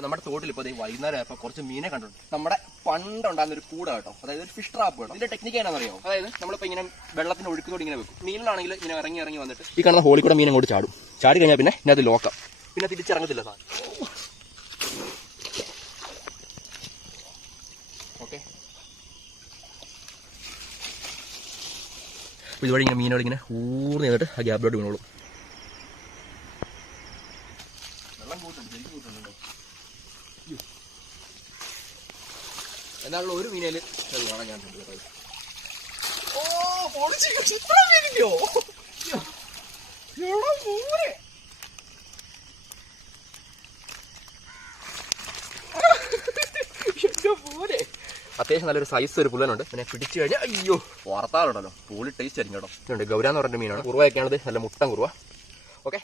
നമ്മുടെ തോട്ടിൽ ഇപ്പോൾ വൈകുന്നേരം ആയപ്പോൾ കുറച്ച് മീനെ കണ്ടിട്ടുണ്ട്. നമ്മുടെ പണ്ടുണ്ടാകുന്ന ഒരു കൂട കേട്ടോ, അതായത് ഒരു ഫിഷ് ട്രാപ്പ് കേട്ടോ. ഇതിന്റെ ടെക്നിക്ക് എന്നാണെന്നറിയോ? അതായത് നമ്മളിപ്പോൾ ഇങ്ങനെ വെള്ളത്തിന്റെ ഒഴുക്കിലൂടെ ഇങ്ങനെ വെക്കും. മീനിലാണെങ്കിൽ ഇങ്ങനെ ഇറങ്ങി വന്നിട്ട് ഈ കാണുന്ന ഹോളിൽ കൂടെ മീൻ അങ്ങോട്ട് ചാടും. ചാടി കഴിഞ്ഞാൽ പിന്നെ ഇതിനകത്ത് ലോക്കാം, പിന്നെ തിരിച്ചിറങ്ങത്തില്ല സാധനം. ഓക്കെ, ഇതുവഴി ഇങ്ങനെ മീനുകൾ ഇങ്ങനെ ഊർന്ന് ചെയ്തിട്ട് ആ ഗ്യാപ്പിലോട്ട് വീണോളും. എന്നാലുള്ള ഒരു മീനേല് കാണാൻ ഞാൻ അത്യാവശ്യം നല്ലൊരു സൈസ് ഒരു പുല്ലനുണ്ട്. പിന്നെ പിടിച്ചു കഴിഞ്ഞാൽ അയ്യോ വാർത്താറുണ്ടല്ലോ, പൂളി ടേസ്റ്റ് ആയിരിക്കും കേട്ടോ. ഇതുണ്ട് ഗൗര എന്ന് പറഞ്ഞ മീനാണ്. കുറുവയൊക്കെയാണത്, നല്ല മുട്ടൻ കുറുവ. ഓക്കെ.